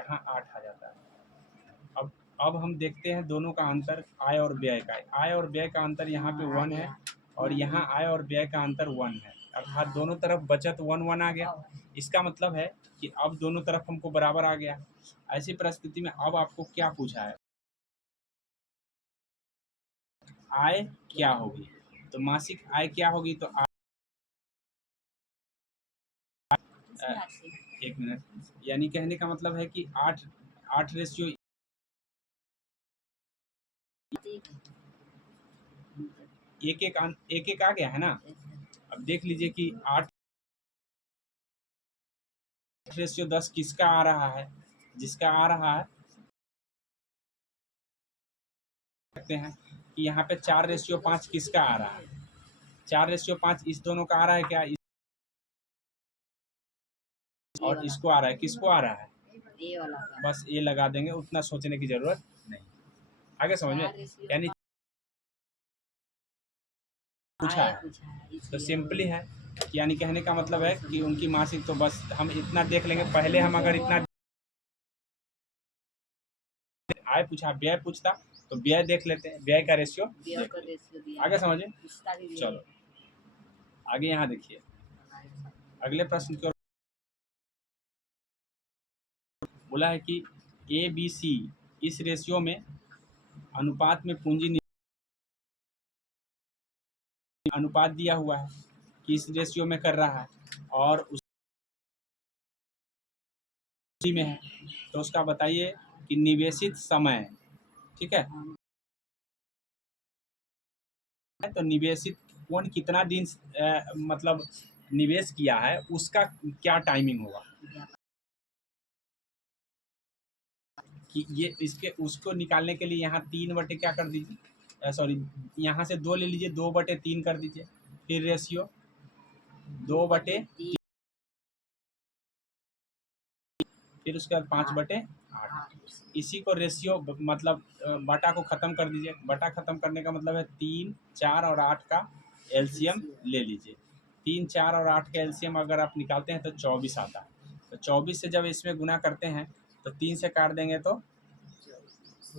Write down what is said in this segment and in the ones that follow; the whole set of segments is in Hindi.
यहाँ 8 आ जाता है। अब हम देखते हैं दोनों का अंतर आय और व्यय का। आय और व्यय का अंतर यहाँ पे 1 है और यहाँ आय और व्यय का अंतर 1 है, अर्थात दोनों तरफ बचत 1 1 आ गया। इसका मतलब है कि अब दोनों तरफ हमको बराबर आ गया। ऐसी परिस्थिति में अब आपको क्या पूछा है, आय क्या होगी? तो मासिक आय क्या होगी? तो एक मिनट, यानी कहने का मतलब है कि 8 रेशियो एक एक आ गया है ना। अब देख लीजिए कि 8 रेशियो 10 किसका आ रहा है? जिसका आ रहा है सकते हैं कि यहाँ पे 4 रेशियो 5 किसका आ रहा है? 4 रेशियो 5 इस दोनों का आ रहा है क्या? और इसको आ रहा है, किसको आ रहा है? बस ये लगा देंगे, उतना सोचने की जरूरत नहीं। आगे समझ में, यानी पूछा है तो सिंपली है, यानी कहने का मतलब है कि उनकी मासिक, तो बस हम इतना देख लेंगे। पहले हम अगर इतना आय पूछा, व्यय पूछता तो व्यय देख लेते हैं, व्यय का रेशियो। आगे समझे, चलो आगे यहाँ देखिए अगले प्रश्न की ओर। बोला है कि ए बी सी इस रेशियो में अनुपात में पूंजी अनुपात दिया हुआ है कि इस रेशियो में कर रहा है और उसी में है, तो उसका बताइए कि निवेशित समय, ठीक है, तो निवेशित कौन कितना दिन मतलब निवेश किया है उसका क्या टाइमिंग होगा कि ये इसके उसको निकालने के लिए यहाँ 3 बटे क्या कर दीजिए, सॉरी यहाँ से 2 ले लीजिए, 2/3 कर दीजिए, फिर रेशियो 2/3, फिर उसके बाद 5/8। इसी को रेशियो मतलब बटा को ख़त्म कर दीजिए। बटा ख़त्म करने का मतलब है 3, 4 और 8 का एलसीएम ले लीजिए। 3, 4 और 8 का एलसीएम अगर आप निकालते हैं तो 24 आता है। तो 24 से जब इसमें गुना करते हैं तो 3 से काट देंगे तो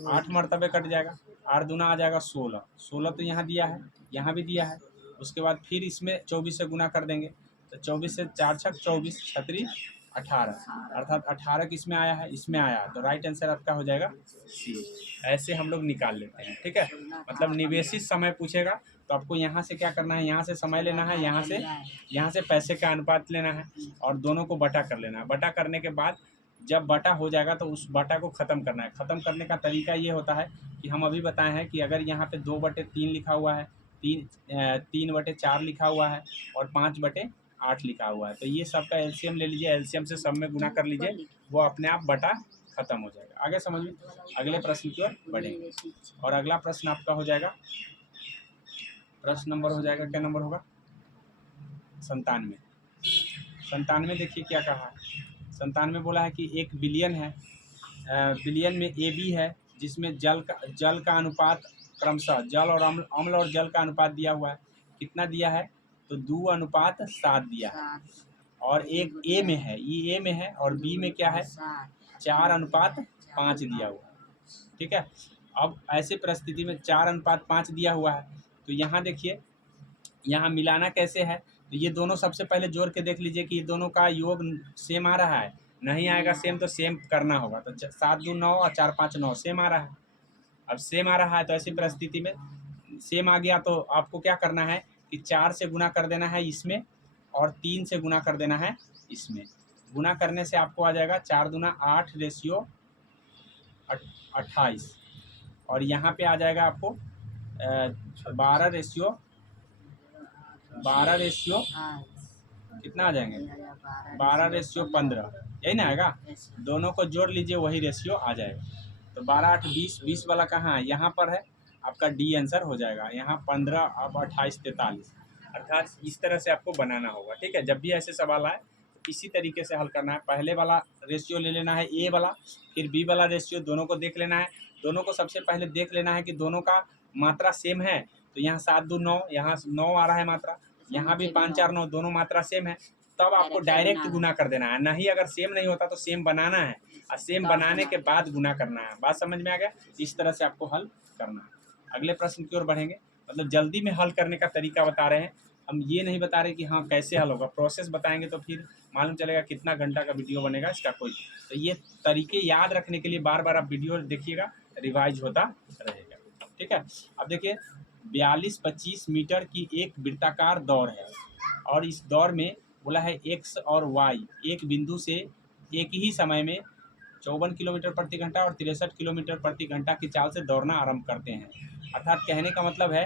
8 मरतबे कट जाएगा, 8 दूना आ जाएगा 16। 16 तो यहाँ दिया है, यहाँ भी दिया है। उसके बाद फिर इसमें 24 से गुना कर देंगे तो 24 से 4 छक 24, 36 18, अर्थात 18 किसमें आया है? इसमें आया है। तो राइट आंसर आपका हो जाएगा सी। ऐसे हम लोग निकाल लेते हैं, ठीक है। मतलब निवेशित समय पूछेगा तो आपको यहाँ से क्या करना है, यहाँ से समय लेना है, यहाँ से पैसे का अनुपात लेना है और दोनों को बटा कर लेना है। बटा करने के बाद जब बटा हो जाएगा तो उस बटा को ख़त्म करना है। ख़त्म करने का तरीका ये होता है कि हम अभी बताए हैं कि अगर यहाँ पे 2/3 लिखा हुआ है, 3/4 लिखा हुआ है और 5/8 लिखा हुआ है, तो ये सबका एलसीएम ले लीजिए, एलसीएम से सब में गुना कर लीजिए, वो अपने आप बटा खत्म हो जाएगा। आगे समझ में, अगले प्रश्न की ओर बढ़ेंगे और अगला प्रश्न आपका हो जाएगा, प्रश्न नंबर हो जाएगा, क्या नंबर होगा? 97। 97 देखिए क्या कहा है। 97 बोला है कि 1 बिलियन है, बिलियन में ए बी है, जिसमें जल का अनुपात क्रमशः जल और अम्ल और जल का अनुपात दिया हुआ है। कितना दिया है? तो 2:7 दिया है। और एक ए में है, ये ए में है और बी में क्या है? 4:5 दिया हुआ है, ठीक है। अब ऐसे परिस्थिति में 4:5 दिया हुआ है तो यहाँ देखिए, यहाँ मिलाना कैसे है? तो ये दोनों सबसे पहले जोड़ के देख लीजिए कि ये दोनों का योग सेम आ रहा है। नहीं आएगा सेम तो सेम करना होगा। तो 7 दूनी 9 और 4 5 9 सेम आ रहा है। अब सेम आ रहा है तो ऐसी परिस्थिति में सेम आ गया तो आपको क्या करना है कि 4 से गुना कर देना है इसमें और 3 से गुना कर देना है इसमें। गुना करने से आपको आ जाएगा 4 दूना 8 रेशियो 28 और यहाँ पे आ जाएगा आपको 12 रेशियो कितना आ जाएंगे? 12:15, यही ना आएगा। दोनों को जोड़ लीजिए, वही रेशियो आ जाएगा। तो 12 8 20, 20 वाला कहाँ है? यहाँ पर है, आपका डी आंसर हो जाएगा। यहाँ 15 अब 28 43, अर्थात इस तरह से आपको बनाना होगा, ठीक है। जब भी ऐसे सवाल आए इसी तरीके से हल करना है। पहले वाला रेशियो ले लेना है ए वाला, फिर बी वाला रेशियो, दोनों को देख लेना है। दोनों को सबसे पहले देख लेना है कि दोनों का मात्रा सेम है। तो यहाँ 7 2 9, यहाँ 9 आ रहा है मात्रा, यहाँ भी 5 4 9, दोनों मात्रा सेम है। तब आपको डायरेक्ट गुना कर देना है, नहीं अगर सेम नहीं होता तो सेम बनाना है और सेम बनाने के बाद गुना करना है। बात समझ में आ गया? इस तरह से आपको हल करना है। अगले प्रश्न की ओर बढ़ेंगे, मतलब जल्दी में हल करने का तरीका बता रहे हैं हम, ये नहीं बता रहे कि हाँ कैसे हल होगा, प्रोसेस बताएंगे तो फिर मालूम चलेगा कितना घंटा का वीडियो बनेगा इसका कोई। तो ये तरीके याद रखने के लिए बार बार आप वीडियो देखिएगा, रिवाइज होता रहेगा। ठीक है, अब देखिए 42-25 मीटर की एक वृत्ताकार दौड़ है और इस दौड़ में बोला है एक्स और वाई एक बिंदु से एक ही समय में 54 किलोमीटर प्रति घंटा और 63 किलोमीटर प्रति घंटा की चाल से दौड़ना आरंभ करते हैं। अर्थात कहने का मतलब है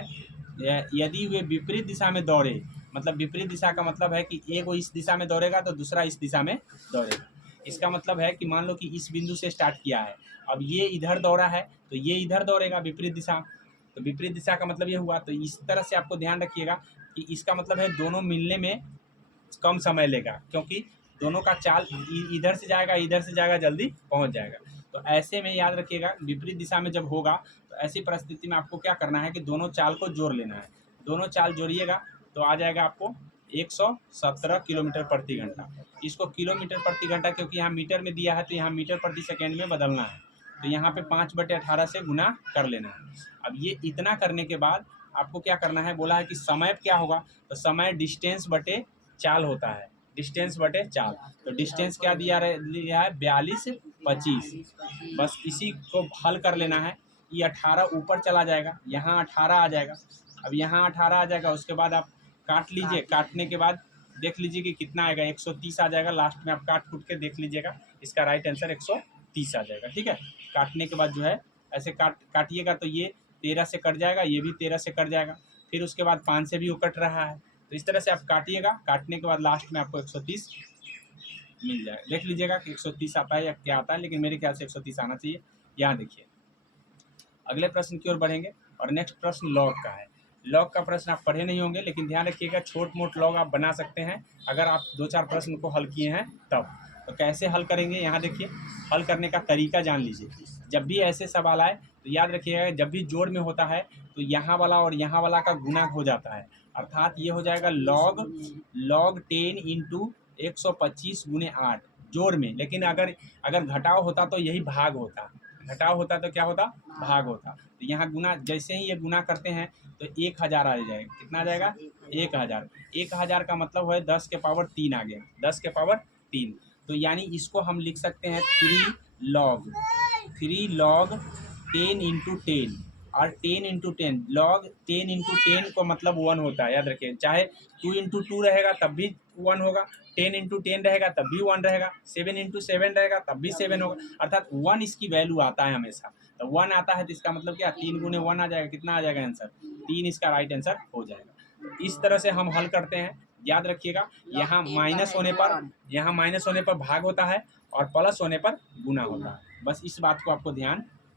यदि वे विपरीत दिशा में दौड़े, मतलब विपरीत दिशा का मतलब है कि एक वो इस दिशा में दौड़ेगा तो दूसरा इस दिशा में दौड़ेगा। इसका मतलब है कि मान लो कि इस बिंदु से स्टार्ट किया है, अब ये इधर दौड़ा है तो ये इधर दौड़ेगा विपरीत दिशा, तो विपरीत दिशा का मतलब ये हुआ। तो इस तरह से आपको ध्यान रखिएगा कि इसका मतलब है दोनों मिलने में कम समय लेगा, क्योंकि दोनों का चाल इधर से जाएगा जल्दी पहुंच जाएगा। तो ऐसे में याद रखिएगा विपरीत दिशा में जब होगा तो ऐसी परिस्थिति में आपको क्या करना है कि दोनों चाल को जोड़ लेना है। दोनों चाल जोड़िएगा तो आ जाएगा आपको 117 किलोमीटर प्रति घंटा। इसको किलोमीटर प्रति घंटा क्योंकि यहाँ मीटर में दिया है तो यहाँ मीटर प्रति सेकेंड में बदलना है, तो यहाँ पे 5/18 से गुना कर लेना है। अब ये इतना करने के बाद आपको क्या करना है, बोला है कि समय क्या होगा, तो समय डिस्टेंस बटे चाल होता है, डिस्टेंस बटे चाल। तो डिस्टेंस क्या दिया है 42-25, बस इसी को हल कर लेना है। ये 18 ऊपर चला जाएगा, यहाँ 18 आ जाएगा, अब यहाँ 18 आ जाएगा, उसके बाद आप काट लीजिए, काटने के बाद देख लीजिए कि कितना आएगा, 130 आ जाएगा। लास्ट में आप काट कूट के देख लीजिएगा, इसका राइट आंसर 130 आ जाएगा। ठीक है, काटने के बाद जो है ऐसे काटिएगा तो ये 13 से कट जाएगा, ये भी 13 से कट जाएगा, फिर उसके बाद 5 से भी वो कट रहा है। तो इस तरह से आप काटिएगा, काटने के बाद लास्ट में आपको 130 मिल जाएगा। देख लीजिएगा कि 130 आता है या क्या आता है, लेकिन मेरे ख्याल से 130 आना चाहिए। यहाँ देखिए अगले प्रश्न की ओर बढ़ेंगे और नेक्स्ट प्रश्न लॉग का है। लॉग का प्रश्न आप पढ़े नहीं होंगे, लेकिन ध्यान रखिएगा छोट मोट लॉग आप बना सकते हैं अगर आप 2-4 प्रश्न को हल किए हैं तब। तो कैसे हल करेंगे, यहाँ देखिए हल करने का तरीका जान लीजिए। जब भी ऐसे सवाल आए तो याद रखिएगा जब भी जोड़ में होता है तो यहाँ वाला और यहाँ वाला का गुना हो जाता है, अर्थात ये हो जाएगा log 10 इंटू 125 गुने 8 जोड़ में। लेकिन अगर घटाव होता तो यही भाग होता, घटाव होता तो क्या होता, भाग होता। तो यहाँ गुना, जैसे ही ये गुना करते हैं तो 1000 आ जाएगा। कितना आ जाएगा, 1000। 1000 का मतलब है 10 के पावर 3 आ गया, 10 के पावर 3। तो यानी इसको हम लिख सकते हैं 3 log 10 इंटू 10 और 10 इंटू 10 log 10 इंटू 10 को मतलब 1 होता है। याद रखिए, चाहे 2 इंटू 2 रहेगा तब भी 1 होगा, 10 इंटू 10 रहेगा तब भी 1 रहेगा, 7 इंटू 7 रहेगा तब भी 7 होगा, अर्थात 1 इसकी वैल्यू आता है हमेशा। तो 1 आता है तो इसका मतलब क्या, 3 गुने 1 आ जाएगा। कितना आ जाएगा आंसर, 3 इसका राइट आंसर हो जाएगा। तो इस तरह से हम हल करते हैं। याद रखिएगा यहाँ माइनस होने पर भाग होता है और प्लस होने पर गुना होता है। बस इस बात को आपको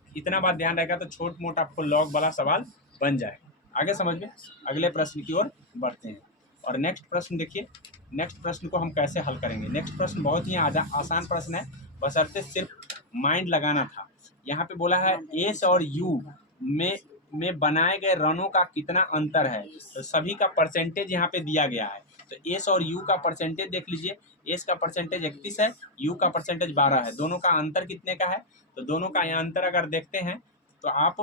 इतना बात ध्यान रहेगा तो छोट मोट आपको लॉग वाला सवाल बन जाएगा। आगे समझ में, अगले प्रश्न की ओर बढ़ते हैं और नेक्स्ट प्रश्न देखिए। नेक्स्ट प्रश्न को हम कैसे हल करेंगे। नेक्स्ट प्रश्न बहुत ही आसान प्रश्न है, बशर्ते सिर्फ माइंड लगाना था। यहाँ पे बोला है एस और यू में बनाए गए रनों का कितना अंतर है, तो सभी का परसेंटेज यहाँ पे दिया गया है। तो एस और यू का परसेंटेज देख लीजिए, एस का परसेंटेज 31 है, यू का परसेंटेज 12 है। दोनों का अंतर कितने का है, तो दोनों का अंतर अगर देखते हैं तो आप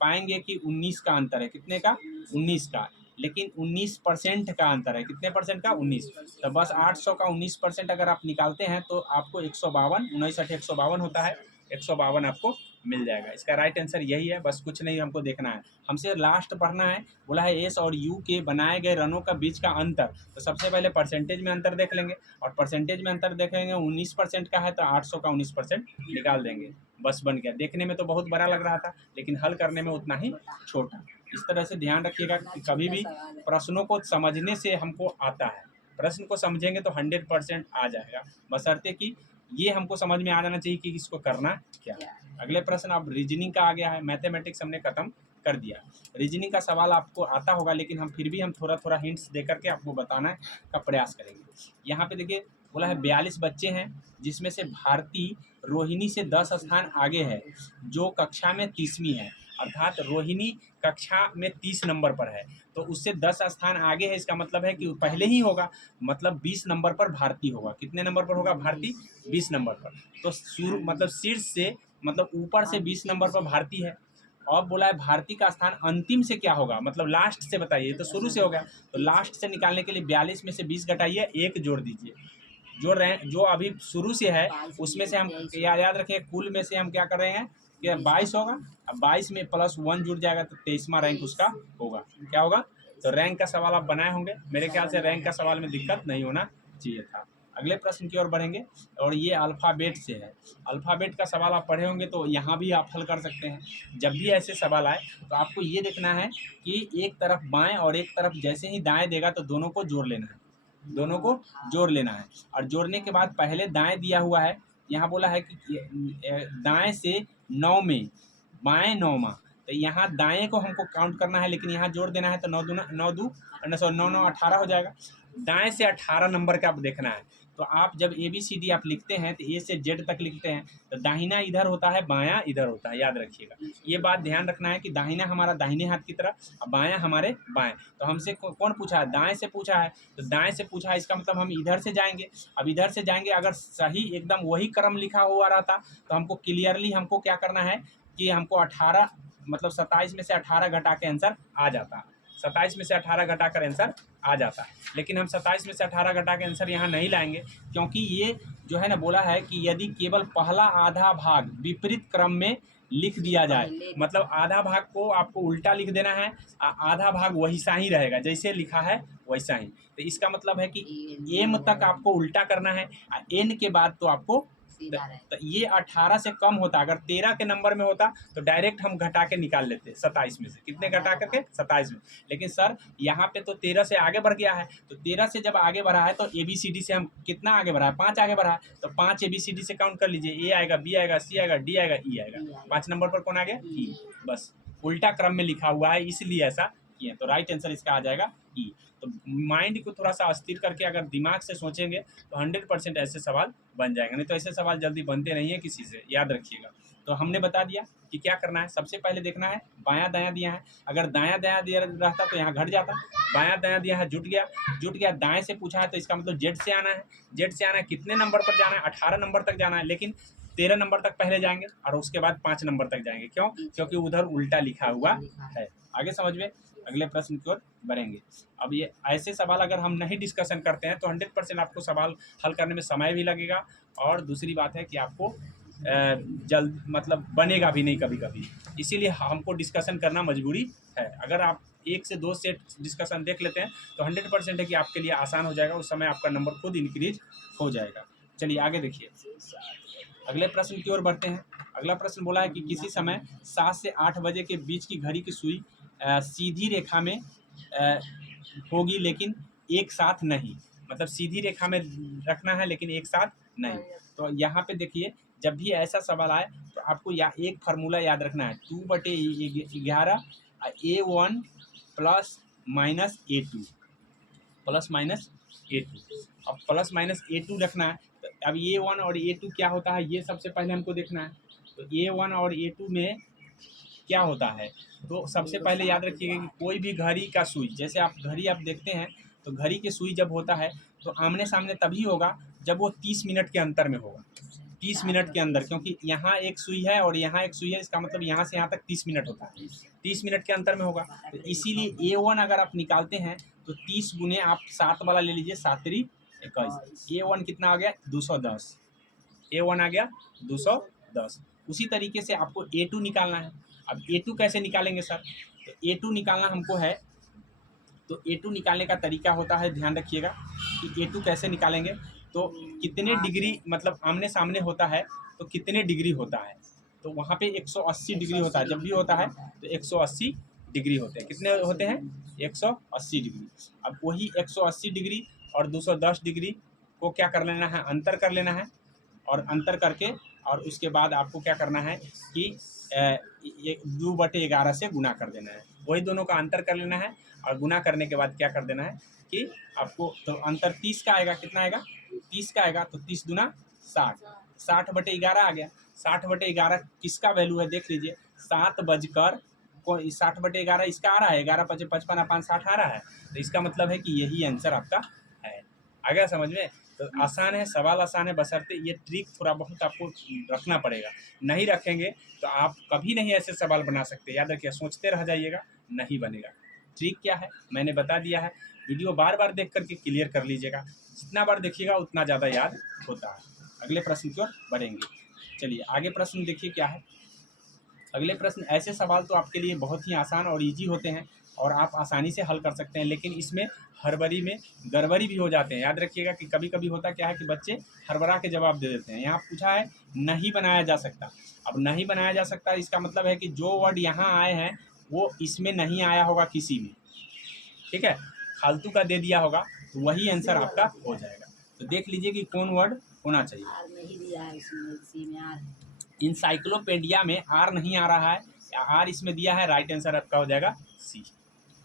पाएंगे कि 19 का अंतर है। कितने का, 19 का, लेकिन 19% का अंतर है। कितने परसेंट का, 19। तो बस 800 का 19% अगर आप निकालते हैं तो आपको 152, 19/8 152 होता है, 152 आपको मिल जाएगा। इसका राइट आंसर यही है, बस कुछ नहीं हमको देखना है, हमसे लास्ट पढ़ना है। बोला है एस और यू के बनाए गए रनों का बीच का अंतर, तो सबसे पहले परसेंटेज में अंतर देख लेंगे और परसेंटेज में अंतर देखेंगे 19% का है तो 800 का 19% निकाल देंगे, बस बन गया। देखने में तो बहुत बड़ा लग रहा था लेकिन हल करने में उतना ही छोटा। इस तरह से ध्यान रखिएगा कि कभी भी प्रश्नों को समझने से हमको आता है, प्रश्न को समझेंगे तो 100% आ जाएगा, बशर्ते कि ये हमको समझ में आ जाना चाहिए कि इसको करना क्या। अगले प्रश्न अब रीजनिंग का आ गया है। मैथमेटिक्स हमने खत्म कर दिया, रीजनिंग का सवाल आपको आता होगा, लेकिन हम फिर भी थोड़ा थोड़ा हिंट्स दे करके आपको बताना का प्रयास करेंगे। यहाँ पे देखिए बोला है 42 बच्चे हैं जिसमें से भारती रोहिणी से 10 स्थान आगे है जो कक्षा में 30वीं है। अर्थात रोहिणी कक्षा में 30 नंबर पर है तो उससे 10 स्थान आगे है, इसका मतलब है कि पहले ही होगा, मतलब 20 नंबर पर भारती होगा। कितने नंबर पर होगा भारती? 20 नंबर पर। तो शुरू मतलब शीर्ष से मतलब ऊपर से 20 नंबर पर भारती है। अब बोला है भारती का स्थान अंतिम से क्या होगा, मतलब लास्ट से बताइए, तो शुरू से हो गया, तो लास्ट से निकालने के लिए 42 में से 20 घटाइए, 1 जोड़ दीजिए। जो रैंक जो अभी शुरू से है उसमें से हम याद रखें, कुल में से हम क्या कर रहे हैं कि 22 होगा, अब 22 में +1 जुड़ जाएगा तो 23वां रैंक उसका होगा। क्या होगा? तो रैंक का सवाल आप बनाए होंगे, मेरे ख्याल से रैंक का सवाल में दिक्कत नहीं होना चाहिए था। अगले प्रश्न की ओर बढ़ेंगे और ये अल्फ़ाबेट से है। अल्फ़ाबेट का सवाल आप पढ़े होंगे तो यहाँ भी आप हल कर सकते हैं। जब भी ऐसे सवाल आए तो आपको ये देखना है कि एक तरफ बाएं और एक तरफ जैसे ही दाएं देगा तो दोनों को जोड़ लेना है, दोनों को जोड़ लेना है। और जोड़ने के बाद पहले दाएं दिया हुआ है, यहाँ बोला है कि दाएं से 9 में बाएं 9वां, तो यहाँ दाएं को हमको काउंट करना है, लेकिन यहाँ जोड़ देना है तो 9 दूना 9 दू 9 18 हो जाएगा। दाएं से 18 नंबर का आप देखना है। तो आप जब ABCD आप लिखते हैं तो A से Z तक लिखते हैं तो दाहिना इधर होता है, बायां इधर होता है, याद रखिएगा। ये बात ध्यान रखना है कि दाहिना हमारा दाहिने हाथ की तरफ और बायां हमारे बाएं। तो हमसे कौन पूछा है? दाएं से पूछा है, तो दाएं से पूछा है, इसका मतलब हम इधर से जाएंगे। अब इधर से जाएंगे, अगर सही एकदम वही क्रम लिखा हुआ रहता तो हमको क्लियरली हमको क्या करना है कि हमको 18 मतलब 27 में से 18 घटा के आंसर आ जाता, 27 में से 18 घटा कर आंसर आ जाता है। लेकिन हम 27 में से 18 घटा के आंसर यहाँ नहीं लाएंगे, क्योंकि ये जो है ना बोला है कि यदि केवल पहला आधा भाग विपरीत क्रम में लिख दिया जाए, मतलब आधा भाग को आपको उल्टा लिख देना है, आधा भाग वैसा ही रहेगा जैसे लिखा है वैसा ही। तो इसका मतलब है कि एम तक आपको उल्टा करना है, एन के बाद तो आपको तो ये 18 से कम होता, अगर 13 के नंबर में होता तो डायरेक्ट हम घटा के निकाल लेते 27 में से। कितने घटा करके? 27 में। लेकिन सर यहाँ पे तो 13 से आगे बढ़ गया है, तो 13 से जब आगे बढ़ा है तो ABCD से हम कितना आगे बढ़ा है? 5 आगे बढ़ा है, तो 5 ABCD से काउंट कर लीजिए। A आएगा, B आएगा, C आएगा, D आएगा, E आएगा। 5 नंबर पर कौन आ गया? E। बस उल्टा क्रम में लिखा हुआ है इसलिए ऐसा किए, तो राइट आंसर इसका आ जाएगा E। तो माइंड को थोड़ा सा अस्थिर करके अगर दिमाग से सोचेंगे तो 100% ऐसे सवाल बन जाएंगे, नहीं तो ऐसे सवाल जल्दी बनते नहीं है किसी से, याद रखिएगा। तो हमने बता दिया कि क्या करना है। सबसे पहले देखना है बायां दायां दिया है, अगर दायां दायां दिया रहता तो यहाँ घट जाता, बायां दायां दिया है जुट गया। दाएं से पूछा है तो इसका मतलब जेड से आना है, जेड से आना है। कितने नंबर पर जाना है? 18 नंबर तक जाना है, लेकिन 13 नंबर तक पहले जाएंगे और उसके बाद 5 नंबर तक जाएंगे। क्यों? क्योंकि उधर उल्टा लिखा हुआ है। आगे समझ में, अगले प्रश्न की ओर बढ़ेंगे। अब ये ऐसे सवाल अगर हम नहीं डिस्कशन करते हैं तो 100% आपको सवाल हल करने में समय भी लगेगा, और दूसरी बात है कि आपको जल्द मतलब बनेगा भी नहीं कभी कभी, इसीलिए हमको डिस्कशन करना मजबूरी है। अगर आप 1 से 2 सेट डिस्कशन देख लेते हैं तो 100% है कि आपके लिए आसान हो जाएगा, उस समय आपका नंबर खुद इंक्रीज हो जाएगा। चलिए आगे देखिए, अगले प्रश्न की ओर बढ़ते हैं। अगला प्रश्न बोला है कि किसी समय 7 से 8 बजे के बीच की घड़ी की सुई सीधी रेखा में होगी लेकिन एक साथ नहीं, मतलब सीधी रेखा में रखना है लेकिन एक साथ नहीं। तो यहाँ पे देखिए, जब भी ऐसा सवाल आए तो आपको एक फार्मूला याद रखना है, 2/11 A1 plus minus A2 plus minus A2। अब प्लस माइनस A2 रखना है, तो अब A1 और A2 क्या होता है ये सबसे पहले हमको देखना है। तो A1 और A2 में क्या होता है, तो सबसे पहले याद रखिएगा कि कोई भी घड़ी का सुई, जैसे आप घड़ी आप देखते हैं तो घड़ी की सुई जब होता है तो आमने सामने तभी होगा जब वो 30 मिनट के अंतर में होगा, 30 मिनट के अंदर, क्योंकि यहाँ एक सुई है और यहाँ एक सुई है, इसका मतलब यहाँ से यहाँ तक 30 मिनट होता है, 30 मिनट के अंतर में होगा। तो इसीलिए A1 अगर आप निकालते हैं तो 30 गुने आप 7 वाला ले लीजिए, 7 3 21। A1 कितना आ गया? 210। A1 आ गया 210। उसी तरीके से आपको A2 निकालना है। अब A2 कैसे निकालेंगे सर? तो A2 निकालना हमको है, तो A2 निकालने का तरीका होता है, ध्यान रखिएगा कि A2 कैसे निकालेंगे। तो कितने डिग्री मतलब आमने सामने होता है तो कितने डिग्री होता है, तो वहाँ पे 180 डिग्री होता है, जब भी होता है तो 180 डिग्री होते हैं। कितने होते हैं? 180 डिग्री। अब वही 180 डिग्री और 210 डिग्री को क्या कर लेना है? अंतर कर लेना है, और अंतर करके और उसके बाद आपको क्या करना है कि 2/11 से गुना कर देना है, वही दोनों का अंतर कर लेना है, और गुना करने के बाद क्या कर देना है कि आपको तो अंतर 30 का आएगा। कितना आएगा? 30 का आएगा, तो 30 दूना 60, 60/11 आ गया। 60/11 किसका वैल्यू है देख लीजिए, 7 बजकर 60/11 इसका आ रहा है, 11 × 5 = 55, 5 × 60 आ रहा है। तो इसका मतलब है कि यही आंसर आपका है। आ गया समझ में? तो आसान है, सवाल आसान है, बशर्ते ये ट्रिक थोड़ा बहुत आपको रखना पड़ेगा। नहीं रखेंगे तो आप कभी नहीं ऐसे सवाल बना सकते। याद रखिए, सोचते रह जाइएगा, नहीं बनेगा। ट्रिक क्या है मैंने बता दिया है। वीडियो बार बार देख करके क्लियर कर लीजिएगा। जितना बार देखिएगा उतना ज़्यादा याद होता है। अगले प्रश्न की ओर बढ़ेंगे। चलिए आगे प्रश्न देखिए क्या है। अगले प्रश्न, ऐसे सवाल तो आपके लिए बहुत ही आसान और इजी होते हैं और आप आसानी से हल कर सकते हैं, लेकिन इसमें हड़बड़ी में गड़बड़ी भी हो जाते हैं। याद रखिएगा कि कभी कभी होता क्या है कि बच्चे हड़बड़ा के जवाब दे देते हैं। यहाँ पूछा है नहीं बनाया जा सकता। अब नहीं बनाया जा सकता इसका मतलब है कि जो वर्ड यहाँ आए हैं वो इसमें नहीं आया होगा किसी में, ठीक है, फालतू का दे दिया होगा, तो वही आंसर आपका हो जाएगा। तो देख लीजिए कि कौन वर्ड होना चाहिए। इंसाइक्लोपीडिया में आर नहीं आ रहा है, आर इसमें दिया है, राइट आंसर आपका हो जाएगा सी।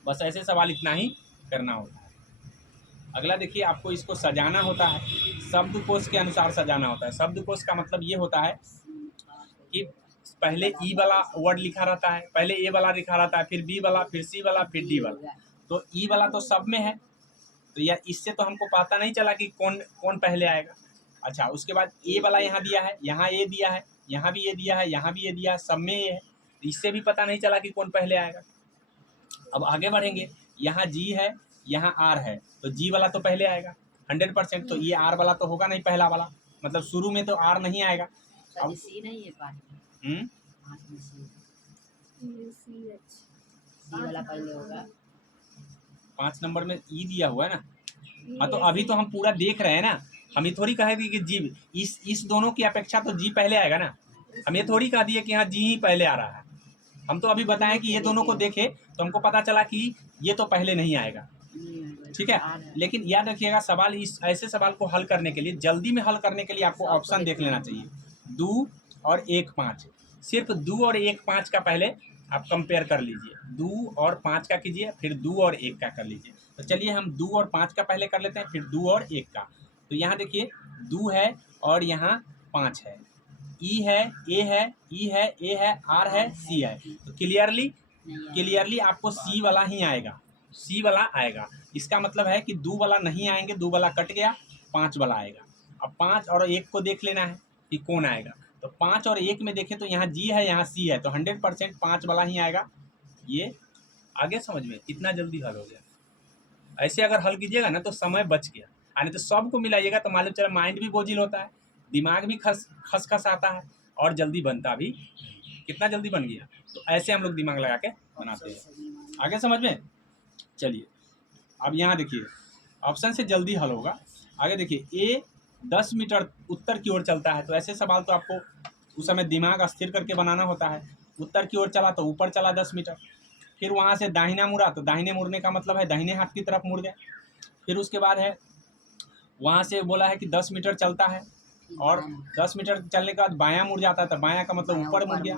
बस ऐसे सवाल इतना ही करना होता है। अगला देखिए, आपको इसको सजाना होता है, शब्दकोश के अनुसार सजाना होता है। शब्दकोश का मतलब ये होता है कि पहले ई वाला वर्ड लिखा रहता है, पहले ए वाला लिखा रहता है, फिर बी वाला, फिर सी वाला, फिर डी वाला। तो ई वाला तो सब में है, तो या इससे तो हमको पता नहीं चला कि कौन कौन पहले आएगा। अच्छा, उसके बाद ए वाला यहाँ दिया है, यहाँ ए दिया है, यहाँ भी ये दिया है, यहाँ भी ये दिया है, सब में ये है, तो इससे भी पता नहीं चला कि कौन पहले आएगा। अब आगे बढ़ेंगे, यहाँ जी है, यहाँ आर है, तो जी वाला तो पहले आएगा 100%। तो ये आर वाला तो होगा नहीं पहला वाला, मतलब शुरू में तो आर नहीं आएगा। अब सी नहीं है वाला पहले होगा। 5 नंबर में ई दिया हुआ है ना। हाँ, तो अभी तो हम पूरा देख रहे हैं ना, हम ये थोड़ी कहे कि जी इस दोनों की अपेक्षा तो जी पहले आएगा ना। हम ये थोड़ी कह दिए कि हाँ जी ही पहले आ रहा है। हम तो अभी बताएं कि ये दोनों को देखे तो हमको पता चला कि ये तो पहले नहीं आएगा, ठीक है। लेकिन याद रखिएगा, सवाल इस ऐसे सवाल को हल करने के लिए, जल्दी में हल करने के लिए आपको ऑप्शन देख लेना चाहिए, 2 और 1 5। सिर्फ 2 और 1 5 का पहले आप कंपेयर कर लीजिए, 2 और 5 का कीजिए, फिर 2 और 1 का कर लीजिए। तो चलिए हम 2 और 5 का पहले कर लेते हैं, फिर 2 और 1 का। तो यहाँ देखिए 2 है और यहाँ 5 है, ई है, ए है, ई है, ए है, आर है, सी है। तो क्लियरली आपको सी वाला ही आएगा, सी वाला आएगा। इसका मतलब है कि 2 वाला नहीं आएंगे, 2 वाला कट गया, 5 वाला आएगा। अब 5 और 1 को देख लेना है कि कौन आएगा। तो 5 और 1 में देखें तो यहाँ जी है, यहाँ सी है, तो 100% 5 वाला ही आएगा। ये आगे समझ में कितना जल्दी हल हो गया। ऐसे अगर हल कीजिएगा ना तो समय बच गया, नहीं तो सबको मिलाइएगा तो मालूम चला माइंड भी बोझिल होता है, दिमाग भी खस आता है और जल्दी बनता भी। कितना जल्दी बन गया। तो ऐसे हम लोग दिमाग लगा के बनाते हैं। आगे समझ में? चलिए अब यहाँ देखिए, ऑप्शन से जल्दी हल होगा। आगे देखिए, ए 10 मीटर उत्तर की ओर चलता है, तो ऐसे सवाल तो आपको उस समय दिमाग स्थिर करके बनाना होता है। उत्तर की ओर चला तो ऊपर चला 10 मीटर, फिर वहाँ से दाहिना मुड़ा, तो दाहिने मुड़ने का मतलब है दाहिने हाथ की तरफ मुड़ गया। फिर उसके बाद है वहाँ से बोला है कि 10 मीटर चलता है, और 10 मीटर चलने के बाद बायां मुड़ जाता है, तो बायां का मतलब ऊपर मुड़ गया,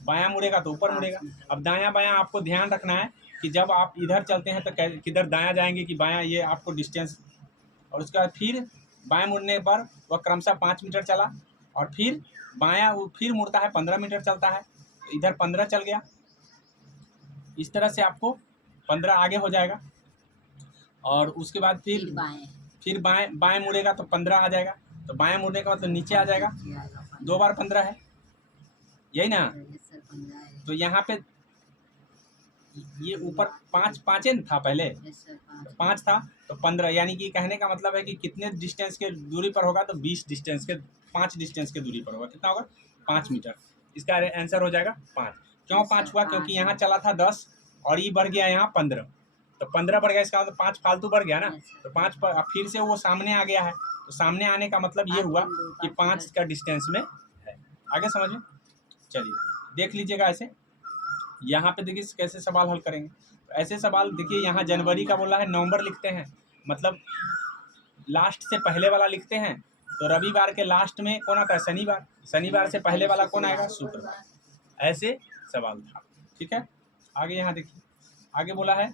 बायां मुड़ेगा तो ऊपर मुड़ेगा। अब दायां बायां आपको ध्यान रखना है कि जब आप इधर चलते हैं तो किधर दायां जाएंगे कि बायां, ये आपको डिस्टेंस। और उसके बाद फिर बाएं मुड़ने पर वह क्रमशः 5 मीटर चला, और फिर बायां फिर मुड़ता है 15 मीटर चलता है, तो इधर 15 चल गया। इस तरह से आपको 15 आगे हो जाएगा, और उसके बाद फिर बाएं मुड़ेगा तो 15 आ जाएगा, तो बाएं मुड़ने का मतलब नीचे आ जाएगा, 2 बार 15 है, यही ना। तो यहाँ पे ये ऊपर 5 था पहले, 5 था तो 15, यानी कि कहने का मतलब है कि कितने डिस्टेंस के दूरी पर होगा, तो 20 डिस्टेंस के 5 डिस्टेंस के दूरी पर होगा। कितना होगा? 5 मीटर। इसका आंसर हो जाएगा 5। क्यों 5 हुआ? क्योंकि यहाँ चला था 10 और ये बढ़ गया यहाँ 15, तो 15 बढ़ गया, इसका मतलब 5 फालतू बढ़ गया ना, तो 5 पर फिर से वो सामने आ गया है, तो सामने आने का मतलब ये हुआ कि 5 का डिस्टेंस में है। आगे समझ में? चलिए देख लीजिएगा ऐसे। यहाँ पे देखिए कैसे सवाल हल करेंगे। तो ऐसे सवाल देखिए, यहाँ जनवरी का बोला है, नवंबर लिखते हैं, मतलब लास्ट से पहले वाला लिखते हैं, तो रविवार के लास्ट में कौन आता है? शनिवार। शनिवार से पहले वाला कौन आएगा? शुक्रवार। ऐसे सवाल था, ठीक है। आगे यहाँ देखिए, आगे बोला है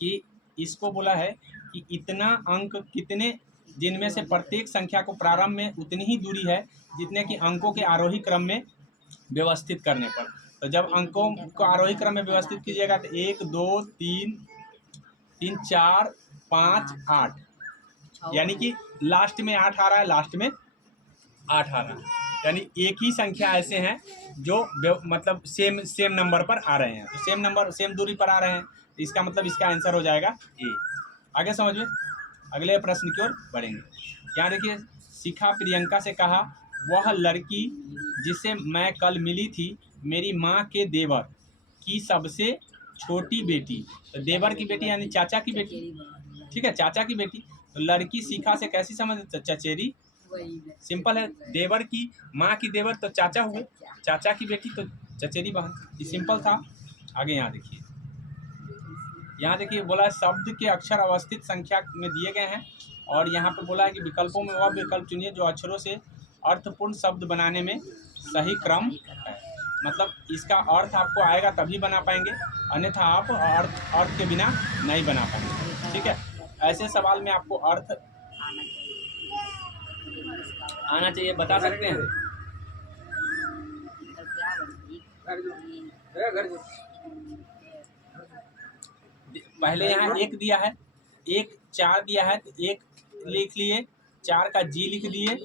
कि इसको बोला है कि इतना अंक कितने, जिनमें से प्रत्येक संख्या को प्रारंभ में उतनी ही दूरी है जितने कि अंकों के आरोही क्रम में व्यवस्थित करने पर। तो जब अंकों को आरोही क्रम में व्यवस्थित कीजिएगा तो 1 2 3 3 4 5 8, यानी कि लास्ट में 8 आ रहा है, लास्ट में 8 आ रहा है, यानी एक ही संख्या ऐसे हैं जो मतलब सेम नंबर पर आ रहे हैं। तो सेम नंबर सेम दूरी पर आ रहे हैं, तो इसका मतलब इसका आंसर हो जाएगा ए। आगे समझ में, अगले प्रश्न की ओर बढ़ेंगे। यहाँ देखिए, शिखा प्रियंका से कहा, वह लड़की जिसे मैं कल मिली थी मेरी माँ के देवर की सबसे छोटी बेटी। तो देवर की बेटी यानी चाचा की बेटी, ठीक है, चाचा की बेटी। तो लड़की शिखा से कैसी समझ, चचेरी, सिंपल है। देवर की माँ की देवर तो चाचा हुए, चाचा की बेटी तो चचेरी बहन, ये सिंपल था। आगे यहाँ देखिए, यहाँ देखिए बोला है शब्द के अक्षर अवस्थित संख्या में दिए गए हैं, और यहाँ पे बोला है कि विकल्पों में वह विकल्प चुनिए जो अक्षरों से अर्थपूर्ण शब्द बनाने में सही क्रम है। मतलब इसका अर्थ आपको आएगा तभी बना पाएंगे, अन्यथा आप अर्थ के बिना नहीं बना पाएंगे, ठीक है। ऐसे सवाल में आपको अर्थ आना चाहिए, बता सकते हैं। पहले यहाँ 1 दिया है, 1 4 दिया है, तो 1 लिख लिए, 4 का जी लिख दिए,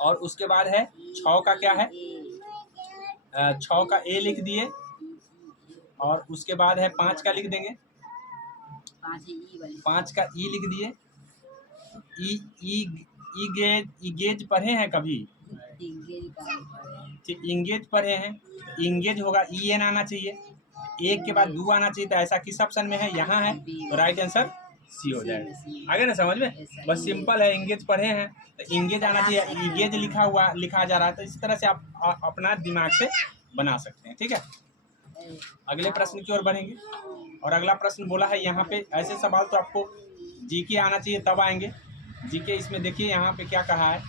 और उसके बाद है 6 का क्या है, 6 का ए लिख दिए, और उसके बाद है 5 का लिख देंगे, 5 का ई लिख दिए। गेज पढ़े हैं कभी, इंगेज पढ़े हैं, इंगेज होगा ई एन आना चाहिए, एक के बाद दो आना चाहिए। तो ऐसा किस ऑप्शन में है, यहाँ है, तो राइट आंसर सी हो जाएगा। आगे ना समझ में, बस सिंपल है, इंगेज पढ़े हैं तो इंगेज आना चाहिए, इंगेज लिखा जा रहा है, तो इस तरह से आप अपना दिमाग से बना सकते हैं, ठीक है। अगले प्रश्न की ओर बढ़ेंगे, और अगला प्रश्न बोला है यहाँ पे, ऐसे सवाल तो आपको जीके आना चाहिए तब आएंगे। जीके इसमें देखिए यहाँ पे क्या कहा है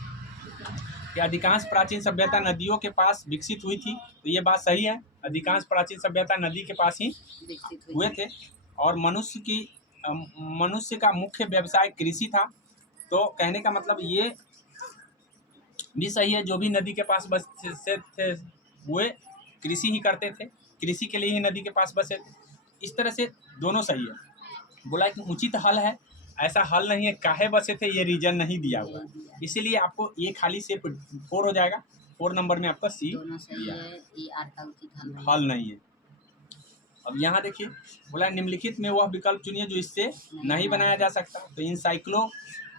कि अधिकांश प्राचीन सभ्यता नदियों के पास विकसित हुई थी। तो ये बात सही है, अधिकांश प्राचीन सभ्यता नदी के पास ही हुए थे, और मनुष्य का मुख्य व्यवसाय कृषि था। तो कहने का मतलब ये भी सही है, जो भी नदी के पास बसे थे वे कृषि ही करते थे, कृषि के लिए ही नदी के पास बसे थे। इस तरह से दोनों सही है। बोला कि उचित हल है, ऐसा हल नहीं है, काहे बसे थे ये रीजन नहीं दिया हुआ, इसीलिए आपको ये खाली सिर्फ 4 हो जाएगा। 4 नंबर में आपका सी दिया है, हल नहीं है। अब यहाँ देखिए बोला निम्नलिखित में वह विकल्प चुनिए जो इससे नहीं बनाया जा सकता। तो इनसाइक्लो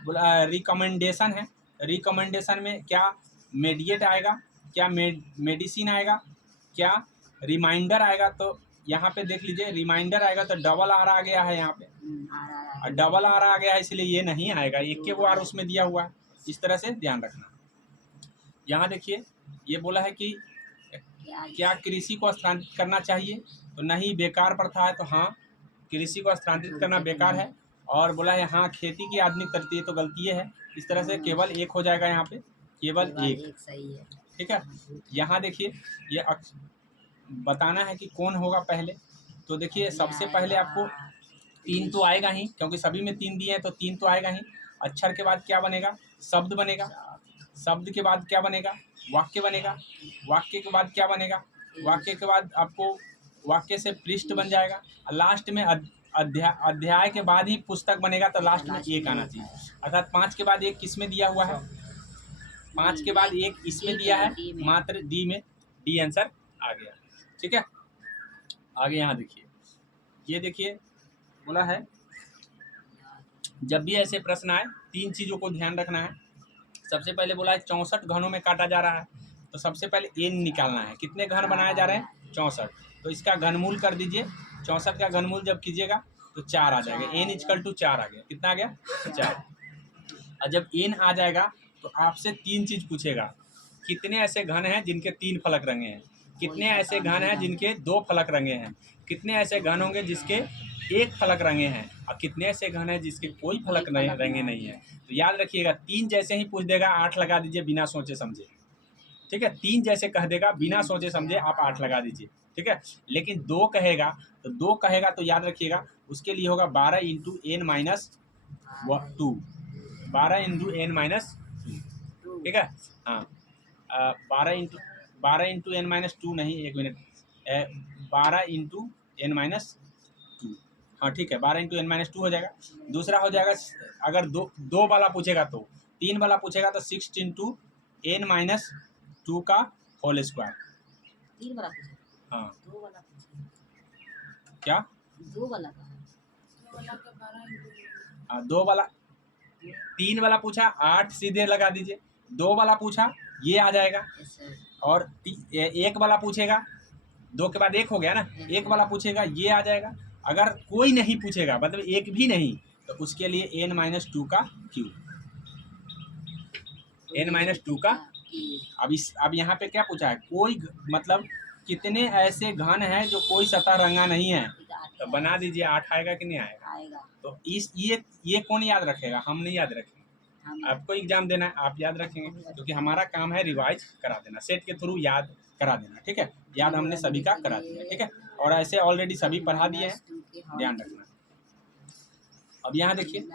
बोला रिकमेंडेशन है, रिकमेंडेशन में क्या मेडिएट आएगा, क्या मेडिसिन आएगा, क्या रिमाइंडर आएगा। तो यहाँ पे देख लीजिए रिमाइंडर आएगा तो डबल आर आ गया है यहाँ पे, और डबल आर आ गया है इसलिए ये नहीं आएगा, एक के वो आर उसमें दिया हुआ है, इस तरह से ध्यान रखना। यहाँ देखिए ये बोला है कि क्या कृषि को स्थानांतरित करना चाहिए, तो नहीं, बेकार प्रथा है, तो हाँ कृषि को स्थानांतरित करना बेकार है। और बोला है हाँ खेती की आधुनिक तरतीब, तो गलती है, इस तरह से केवल एक हो जाएगा, यहाँ पे केवल एक सही है, ठीक है। यहाँ देखिए ये बताना है कि कौन होगा पहले। तो देखिए सबसे पहले आपको 3 तो आएगा ही, क्योंकि सभी में 3 दिए हैं तो 3 तो आएगा ही। अक्षर के बाद क्या बनेगा, शब्द बनेगा, शब्द के बाद क्या बनेगा, वाक्य बनेगा, वाक्य के बाद क्या बनेगा, वाक्य के बाद आपको वाक्य से पृष्ठ बन जाएगा, और लास्ट में अध्याय के बाद ही पुस्तक बनेगा, तो लास्ट में एक आना चाहिए। अर्थात 5 के बाद एक किस में दिया हुआ है, 5 के बाद एक इसमें दिया है, मात्र डी में, डी आंसर आ गया, ठीक है। आगे यहाँ देखिए, ये देखिए बोला है जब भी ऐसे प्रश्न आए 3 चीज़ों को ध्यान रखना है। सबसे पहले बोला है 64 घनों में काटा जा रहा है, तो सबसे पहले एन निकालना है, कितने घन बनाए जा रहे हैं, 64। तो इसका घनमूल कर दीजिए, 64 का घनमूल जब कीजिएगा तो 4 आ जाएगा, एन इक्वल टू 4 आ गया, कितना आ गया, 4। और जब एन आ जाएगा तो आपसे 3 चीज़ पूछेगा, कितने ऐसे घन हैं जिनके 3 फलक रंगे हैं, कितने ऐसे घन हैं जिनके 2 फलक रंगे हैं, कितने ऐसे घन होंगे जिसके 1 फलक रंगे हैं, और कितने ऐसे घन हैं जिसके कोई फलक रंगे नहीं है। तो याद रखिएगा 3 जैसे ही पूछ देगा 8 लगा दीजिए बिना सोचे समझे, ठीक है। 3 जैसे कह देगा बिना सोचे समझे आप 8 लगा दीजिए, ठीक है। लेकिन 2 कहेगा तो याद रखिएगा उसके लिए होगा 12 into n minus 2, 12 into n minus 2, ठीक है। हाँ 12 into 12 into n minus two नहीं, एक minute, 12 into n minus two, हाँ ठीक है, 12 इंटू एन माइनस टू हो जाएगा। दूसरा हो जाएगा अगर दो वाला पूछेगा तो, 3 वाला पूछेगा तो 6 इंटू एन माइनस टू का होल स्क्वायर। 3 वाला पूछेगा, हाँ 2 वाला पूछेगा, क्या 2 वाला का है, 2 वाला, 3 वाला पूछा 8 सीधे लगा दीजिए, 2 वाला पूछा ये आ जाएगा, और 1 वाला पूछेगा, 2 के बाद 1 हो गया ना, 1 वाला पूछेगा ये आ जाएगा। अगर कोई नहीं पूछेगा मतलब एक भी नहीं तो उसके लिए एन माइनस टू का क्यू, एन माइनस टू का। अब यहाँ पे क्या पूछा है, कोई मतलब कितने ऐसे घन हैं जो कोई सतह रंगा नहीं है, तो बना दीजिए 8 आएगा कि नहीं आएगा। तो ये कौन याद रखेगा, हम नहीं याद रखेंगे, आपको एग्जाम देना है आप याद रखेंगे, क्योंकि हमारा काम है रिवाइज करा देना, सेट के थ्रू याद करा देना, ठीक है। याद हमने सभी का करा दिया, ठीक है, और ऐसे ऑलरेडी सभी पढ़ा दिए हैं, ध्यान रखना। अब यहाँ देखिए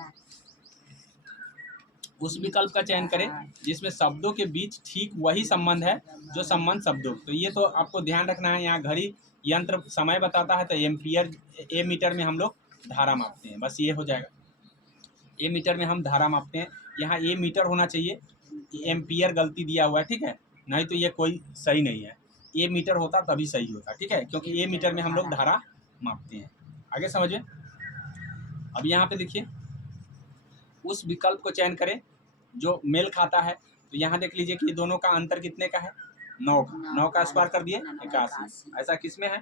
उस विकल्प का चयन करें जिसमें शब्दों के बीच ठीक वही संबंध है जो संबंध शब्दों। तो ये तो आपको ध्यान रखना है, यहाँ घड़ी यंत्र समय बताता है तो एम्पियर, ए मीटर में हम लोग धारा मापते हैं, बस ये हो जाएगा। ए मीटर में हम धारा मापते हैं, यहाँ ए मीटर होना चाहिए, एम्पियर गलती दिया हुआ है, ठीक है, नहीं तो ये कोई सही नहीं है, ए मीटर होता तभी सही होता, ठीक है, क्योंकि ए मीटर में हम लोग धारा मापते हैं। आगे समझिए। अब यहाँ पे देखिए उस विकल्प को चयन करें जो मेल खाता है, तो यहाँ देख लीजिए कि दोनों का अंतर कितने का है, 9 का, 9 का स्क्वायर कर दिए 81। ऐसा किसमें है,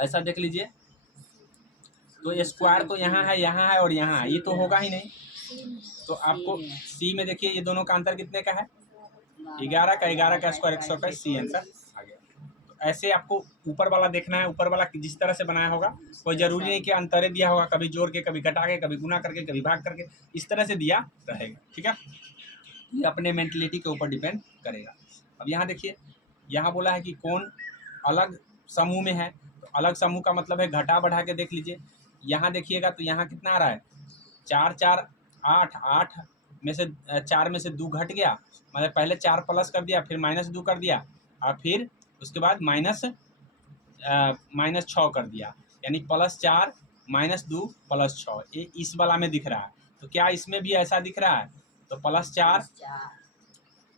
ऐसा देख लीजिए, तो स्क्वायर तो यहाँ है और यहाँ है, ये तो होगा ही नहीं। तो आपको सी में देखिए ये दोनों का अंतर कितने का है, 11 का स्क्वायर 100 का, सी आंसर आ गया। तो ऐसे आपको ऊपर वाला देखना है, ऊपर वाला जिस तरह से बनाया होगा, कोई जरूरी नहीं कि अंतरे दिया होगा, कभी जोड़ के, कभी घटा के, कभी गुना करके, कभी भाग करके, इस तरह से दिया रहेगा, ठीक है। ये अपने मेंटलिटी के ऊपर डिपेंड करेगा। अब यहाँ देखिए, यहाँ बोला है कि कौन अलग समूह में है, तो अलग समूह का मतलब है घटा बढ़ा के देख लीजिए। यहाँ देखिएगा तो यहाँ कितना आ रहा है, 4 4 8, 8 में से 4 में से 2 घट गया, मतलब पहले 4 प्लस कर दिया, फिर -2 कर दिया, और फिर उसके बाद -6 कर दिया, यानी +4 -2 +6, ये इस वाला में दिख रहा है। तो क्या इसमें भी ऐसा दिख रहा है, तो +4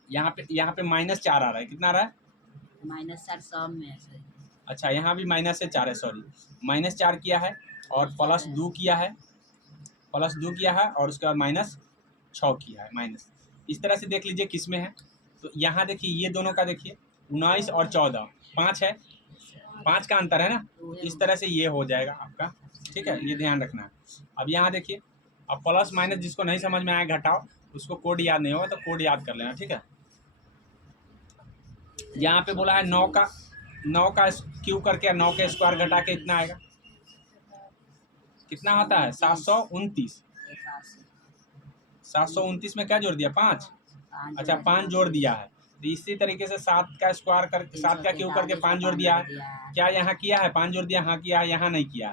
यहाँ पे -4 आ रहा है, कितना आ रहा है, -4 सब में। अच्छा यहाँ भी -4 है, सॉरी, -4 किया है और +2 किया है, और उसके बाद -6 किया है, माइनस, इस तरह से देख लीजिए किस में है। तो यहाँ देखिए ये दोनों का देखिए 19 और 14, 5 है, 5 का अंतर है ना, इस तरह से ये हो जाएगा आपका, ठीक है, ये ध्यान रखना है। अब यहाँ देखिए, अब प्लस माइनस जिसको नहीं समझ में आया घटाओ, उसको कोड याद नहीं होगा तो कोड याद कर लेना, ठीक है। यहाँ पे बोला है 9 का क्यू करके 9 के स्क्वायर घटा के इतना आएगा, कितना आता है 729। 729 में क्या जोड़ दिया, 5, अच्छा 5 जोड़ दिया है। तो इसी तरीके से 7 का स्क्वायर करके, 7 का क्यू करके 5 जोड़ दिया है, क्या यहाँ किया है, 5 जोड़ दिया, हाँ किया है, यहाँ नहीं किया,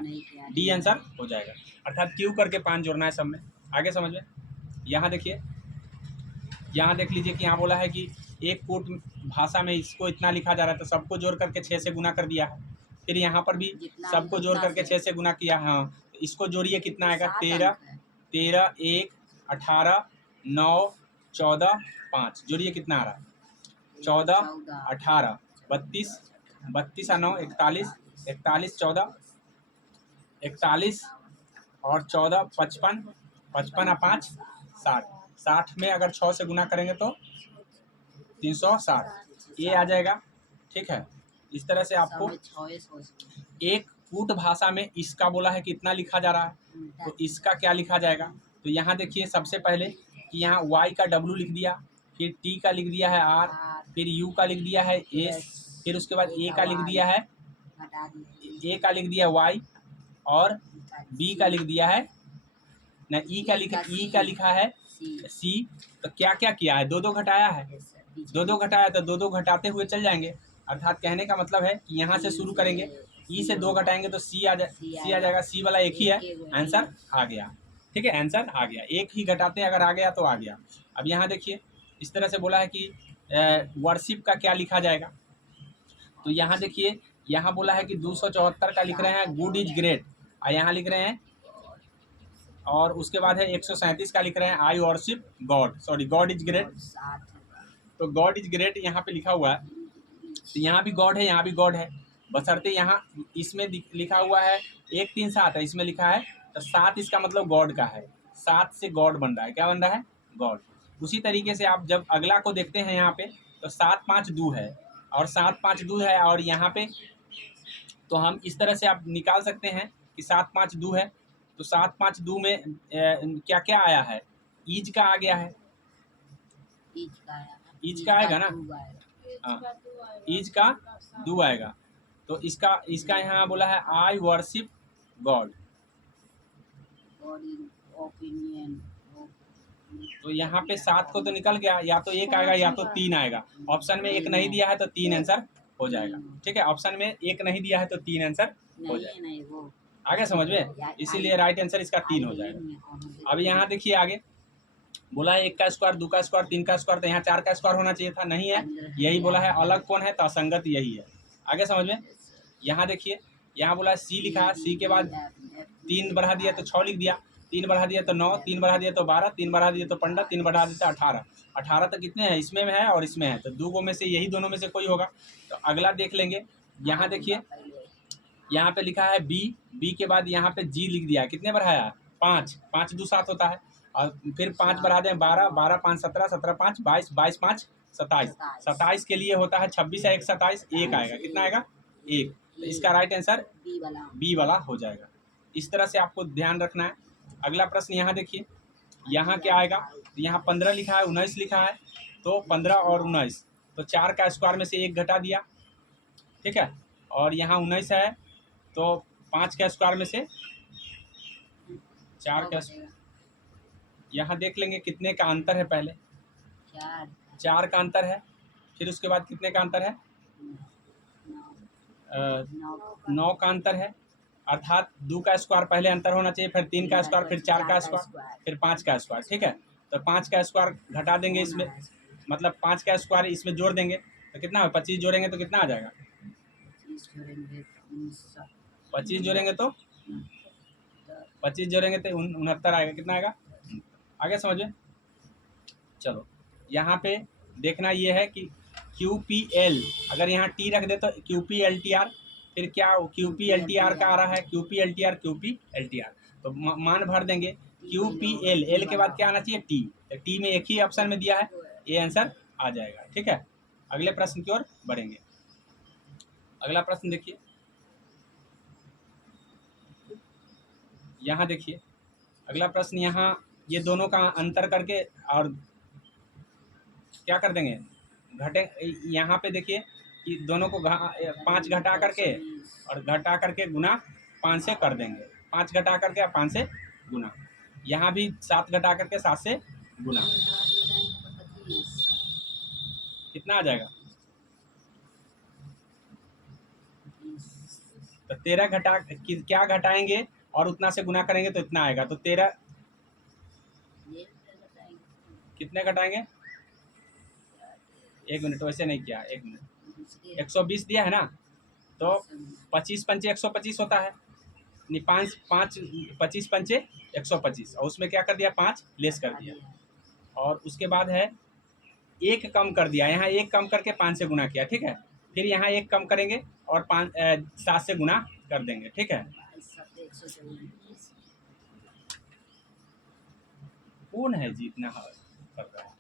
डी आंसर हो जाएगा, अर्थात क्यू करके 5 जोड़ना है सब में। आगे समझ में। यहाँ देखिए, यहाँ देख लीजिए कि यहाँ बोला है कि एक फुट भाषा में इसको इतना लिखा जा रहा है, तो सबको जोड़ करके 6 से गुना कर दिया है। फिर यहाँ पर भी सबको जोड़ करके 6 से गुना किया, हाँ, तो इसको जोड़िए कितना आएगा, 13 1 18 9 14 5, जोड़िए कितना आ रहा है, 14 18 32 32 और 9 41 41 14 41 और 14 55 55 और 5 60, 60 में अगर 6 से गुना करेंगे तो 360, ये आ जाएगा, ठीक है। इस तरह से आपको एक कूट भाषा में इसका बोला है कितना लिखा जा रहा है, तो इसका क्या लिखा जाएगा। तो यहाँ देखिए सबसे पहले कि यहाँ y का w लिख दिया, फिर t का लिख दिया है r, फिर u का लिख दिया है s, फिर उसके बाद a का लिख दिया है y, और b का लिख दिया है ना, e का लिखा है c। तो क्या क्या किया है, 2 2 घटाया है, 2 2 घटाया, तो 2 2 घटाते हुए चल जाएंगे, अर्थात कहने का मतलब है कि यहाँ से शुरू करेंगे, ई से 2 घटाएंगे तो सी आ जाएगा, सी वाला एक ही है, आंसर आ गया, ठीक है, आंसर आ गया, एक ही घटाते हैं, अगर आ गया तो आ गया। अब यहाँ देखिए इस तरह से बोला है कि वर्शिप का क्या लिखा जाएगा। तो यहाँ देखिए, यहाँ बोला है कि 274 का लिख रहे हैं गुड इज ग्रेट, और यहाँ लिख रहे हैं, और उसके बाद है 137 का लिख रहे हैं आई worship God, sorry God is great. तो गॉड इज ग्रेट यहाँ पे लिखा हुआ है, तो यहाँ भी गॉड है, यहाँ भी गॉड है, बशर्ते यहाँ इसमें लिखा हुआ है 1 3 7 है, इसमें लिखा है तो 7 इसका मतलब गॉड का है, 7 से गॉड बन रहा है, क्या बन रहा है, गॉड। उसी तरीके से आप जब अगला को देखते हैं यहाँ पे, तो 7 5 2 है, और 7 5 2 है, और यहाँ पे तो हम इस तरह से आप निकाल सकते हैं कि 7 5 2 है, तो 7 5 2 में क्या क्या आया है, ईज का आ गया है, ईज का आएगा ना, हाँ ईज का 2 आएगा। तो इसका यहाँ बोला है आई वर्शिप गॉड, तो यहाँ पे 7 को तो निकल गया, या तो 1 आएगा या तो 3 आएगा। ऑप्शन में 1 नहीं दिया है तो 3 आंसर हो जाएगा, ठीक है। ऑप्शन में 1 नहीं दिया है तो 3 आंसर हो जाएगा, आगे समझ में, इसीलिए राइट आंसर इसका 3 हो जाएगा। अब यहाँ देखिए आगे बोला है 1 का स्क्वायर, 2 का स्क्वायर, 3 का स्क्वायर, तो यहाँ 4 का स्क्वायर होना चाहिए था, नहीं है, यही बोला है अलग कौन है, तो असंगत यही है, आगे समझ में। यहाँ देखिए, यहाँ बोला है सी लिखा है, सी के बाद 3 बढ़ा दिया तो 6 लिख दिया, 3 बढ़ा दिया तो 9, 3 बढ़ा दिया तो 12, 3 बढ़ा दिया तो 15, 3 बढ़ा दिया तो 18, 18 तो कितने हैं, इसमें है और इसमें है, तो 2 में से यही दोनों में से कोई होगा। तो अगला देख लेंगे, यहाँ देखिए, यहाँ पे लिखा है बी, बी के बाद यहाँ पे जी लिख दिया, कितने बढ़ाया, 5, 5 2 7 होता है, और फिर 5 बढ़ा दें 12, 12 5 17, 17 5 22, 22 5 27, 27 के लिए होता है 26 है 1 27, 1 आएगा, कितना आएगा, 1, तो इसका राइट आंसर बी वाला हो जाएगा। इस तरह से आपको ध्यान रखना है। अगला प्रश्न यहाँ देखिए, यहाँ क्या आएगा, तो यहाँ 15 लिखा है, 19 लिखा है, तो 15 और 19, तो 4 का स्क्वायर में से 1 घटा दिया, ठीक है, और यहाँ 19 है, तो 5 का स्क्वायर में से 4 का, यहाँ देख लेंगे कितने का अंतर है, पहले 4 का अंतर है, फिर उसके बाद कितने का अंतर है, 9 का अंतर है, अर्थात 2 का स्क्वायर पहले अंतर होना चाहिए, फिर 3 का स्क्वायर, फिर 4 का स्क्वायर, फिर 5 का स्क्वायर, ठीक है। तो 5 का स्क्वायर घटा देंगे इसमें, मतलब 5 का स्क्वायर इसमें जोड़ देंगे तो कितना है, 25 जोड़ेंगे तो कितना आ जाएगा, 25 जोड़ेंगे तो 69 आएगा, कितना आएगा, आगे समझिए। चलो यहाँ पे देखना ये है कि QPL, अगर यहाँ टी रख दे तो QPLTR, फिर क्या QPLTR का आ रहा है, QPLTR QPLTR, तो मान भर देंगे, QPL, L के बाद क्या आना चाहिए, T, तो T में एक ही ऑप्शन में दिया है, ये आंसर आ जाएगा, ठीक है। अगले प्रश्न की ओर बढ़ेंगे। अगला प्रश्न देखिए, यहाँ देखिए अगला प्रश्न, यहाँ ये दोनों का अंतर करके और क्या कर देंगे, घटे, यहाँ पे देखिए कि दोनों को 5 घटा करके और घटा करके गुना 5 से कर देंगे, 5 घटा करके और 5 से गुना, यहाँ भी 7 घटा करके 7 से गुना, कितना आ जाएगा, तो 13 घटा, क्या घटाएंगे और उतना से गुना करेंगे तो इतना आएगा, तो 13 कितने घटाएंगे, 1 मिनट, वैसे नहीं किया, 1 मिनट, 120 दिया है ना, तो 25 पंचे 125 होता है, नहीं 5 5 25 पंचे 125, और उसमें क्या कर दिया, 5 लेस कर दिया, और उसके बाद है 1 कम कर दिया, यहाँ 1 कम करके 5 से गुना किया, ठीक है, फिर यहाँ 1 कम करेंगे और 7 से गुना कर देंगे, ठीक है। कौन है जी इतना कर रहा है।